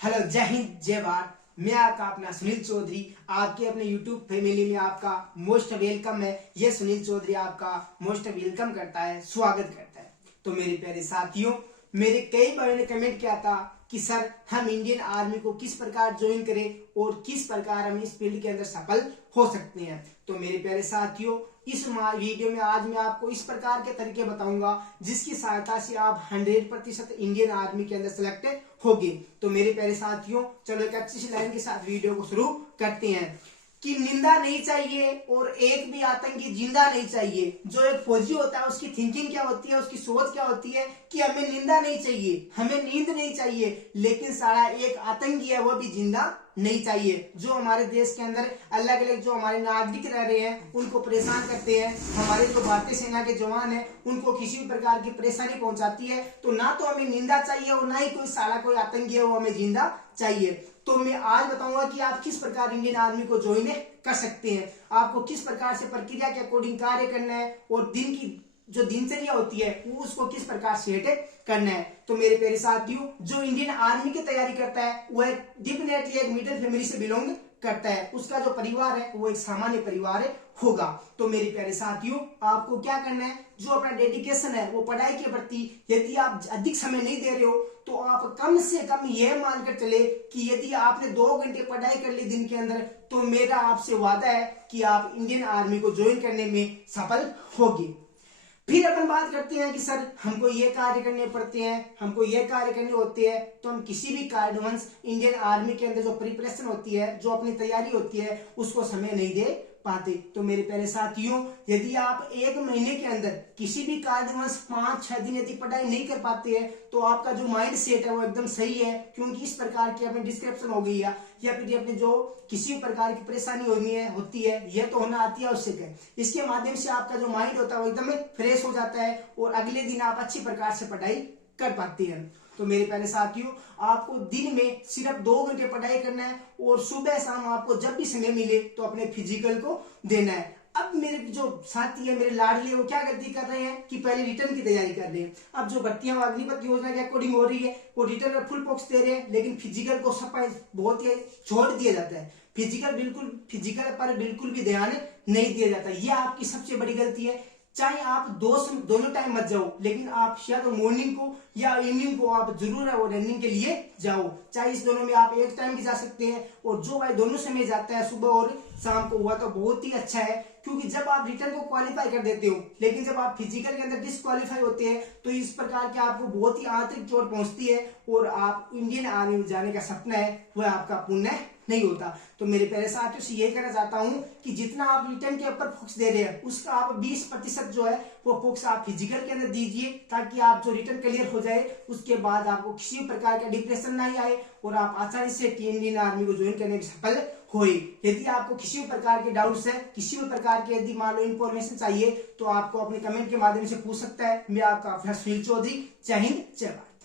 Hello, जय हिंद, जय भारत। मैं आपका अपना सुनील चौधरी आपके अपने YouTube फैमिली में आपका मोस्ट वेलकम है। ये सुनील चौधरी आपका मोस्ट वेलकम करता है, स्वागत करता है। तो मेरे प्यारे साथियों, मेरे कई बार ने कमेंट किया था कि सर हम इंडियन आर्मी को किस प्रकार ज्वाइन करें और किस प्रकार हम इस फील्ड के अंदर सफल हो सकते हैं। तो मेरे प्यारे साथियों, इस वीडियो में आज मैं आपको इस प्रकार के तरीके बताऊंगा जिसकी सहायता से आप 100% इंडियन आर्मी के अंदर सिलेक्टेड होगे। तो मेरे प्यारे साथियों, चलो एक अच्छी सी लाइन के साथ वीडियो को शुरू करते हैं कि निंदा नहीं चाहिए और एक भी आतंकी जिंदा नहीं चाहिए। जो एक फौजी होता है उसकी थिंकिंग क्या होती है, उसकी सोच क्या होती है कि हमें निंदा नहीं चाहिए, हमें नींद नहीं चाहिए, लेकिन सारा एक आतंकी है वो भी जिंदा नहीं चाहिए। जो हमारे देश के अंदर अलग अलग जो हमारे नागरिक रह रहे हैं उनको परेशान करते हैं, हमारे जो भारतीय सेना के जवान हैं उनको किसी भी प्रकार की परेशानी पहुंचाती है। तो ना तो हमें निंदा चाहिए और ना ही कोई साला कोई आतंकी है वो हमें जिंदा चाहिए। तो मैं आज बताऊंगा कि आप किस प्रकार इंडियन आर्मी को ज्वाइन कर सकते हैं, आपको किस प्रकार से प्रक्रिया के अकॉर्डिंग कार्य करना है और दिन की जो दिनचर्या होती है वो उसको किस प्रकार सेट करना है। तो मेरे प्यारे साथियों, जो इंडियन आर्मी की तैयारी करता है वो डेफिनेटली एक मिडिल फैमिली से बिलोंग करता है। उसका जो परिवार है वो एक सामान्य परिवार होगा। तो मेरे प्यारे साथियों, आपको क्या करना है, जो अपना डेडिकेशन है वो पढ़ाई के प्रति यदि आप अधिक समय नहीं दे रहे हो तो आप कम से कम यह मानकर चले कि यदि आपने 2 घंटे पढ़ाई कर ली दिन के अंदर तो मेरा आपसे वादा है कि आप इंडियन आर्मी को ज्वाइन करने में सफल होगी। फिर अपन बात करते हैं कि सर हमको ये कार्य करने पड़ते हैं, हमको ये कार्य करने होते हैं। तो हम किसी भी कार्यवंश इंडियन आर्मी के अंदर जो प्रिपरेशन होती है, जो अपनी तैयारी होती है, उसको समय नहीं दे पाते। तो मेरे प्यारे साथियों, यदि आप 1 महीने के अंदर किसी भी कार्यवंश 5-6 दिन यदि पढ़ाई नहीं कर पाते हैं तो आपका जो माइंड सेट है वो एकदम सही है, क्योंकि इस प्रकार की अपनी डिस्क्रिप्शन हो गई है या फिर अपने जो किसी भी प्रकार की परेशानी होती है यह तो होना अति आवश्यक है। इसके माध्यम से आपका जो माइंड होता है वो एकदम फ्रेश हो जाता है और अगले दिन आप अच्छी प्रकार से पढ़ाई कर पाते हैं। तो मेरे प्यारे साथियों, आपको दिन में सिर्फ 2 घंटे पढ़ाई करना है और सुबह शाम आपको जब भी समय मिले तो अपने फिजिकल को देना है। अब मेरे जो साथी है, मेरे लाडले, वो क्या गलती कर रहे हैं कि पहले रिटर्न की तैयारी कर रहे हैं। अब जो भर्तियां अग्निपथ योजना के अकॉर्डिंग हो रही है वो रिटर्न में फुल फोकस दे रहे हैं, लेकिन फिजिकल को सब बहुत ही छोड़ दिया जाता है। फिजिकल पर बिल्कुल भी ध्यान नहीं दिया जाता। यह आपकी सबसे बड़ी गलती है। चाहे आप दोनों टाइम मत जाओ, लेकिन आप या तो मॉर्निंग को या इवनिंग को आप जरूर है वो रनिंग के लिए जाओ। चाहे इस दोनों में आप एक टाइम भी जा सकते हैं, और जो भाई दोनों समय जाता है सुबह और शाम को, हुआ तो बहुत ही अच्छा है। क्योंकि जब आप रिटर्न को क्वालिफाई कर देते हो लेकिन जब आप फिजिकल के अंदर डिस्क्वालीफाई होते हैं तो इस प्रकार के आपको बहुत ही आंतरिक चोट पहुंचती है और आप इंडियन आर्मी में जाने का सपना है वह आपका पूर्ण नहीं होता। तो मेरे प्यारे साथियों से यही कहना चाहता हूं कि जितना आप रिटर्न के ऊपर फोकस दे रहे हैं उसका आप 20% जो है वो फोकस आप फिजिकल के अंदर दीजिए, ताकि आप जो रिटर्न क्लियर हो जाए उसके बाद आपको किसी भी प्रकार का डिप्रेशन नहीं आए और आप आसानी से इंडियन आर्मी को ज्वाइन करने में सफल होए। यदि आपको किसी भी प्रकार के डाउट्स है, किसी भी प्रकार के यदि मान लो इन्फॉर्मेशन चाहिए तो आपको अपने कमेंट के माध्यम से पूछ सकता है। मैं आपका सुनील चौधरी। जय हिंद, जय भारत।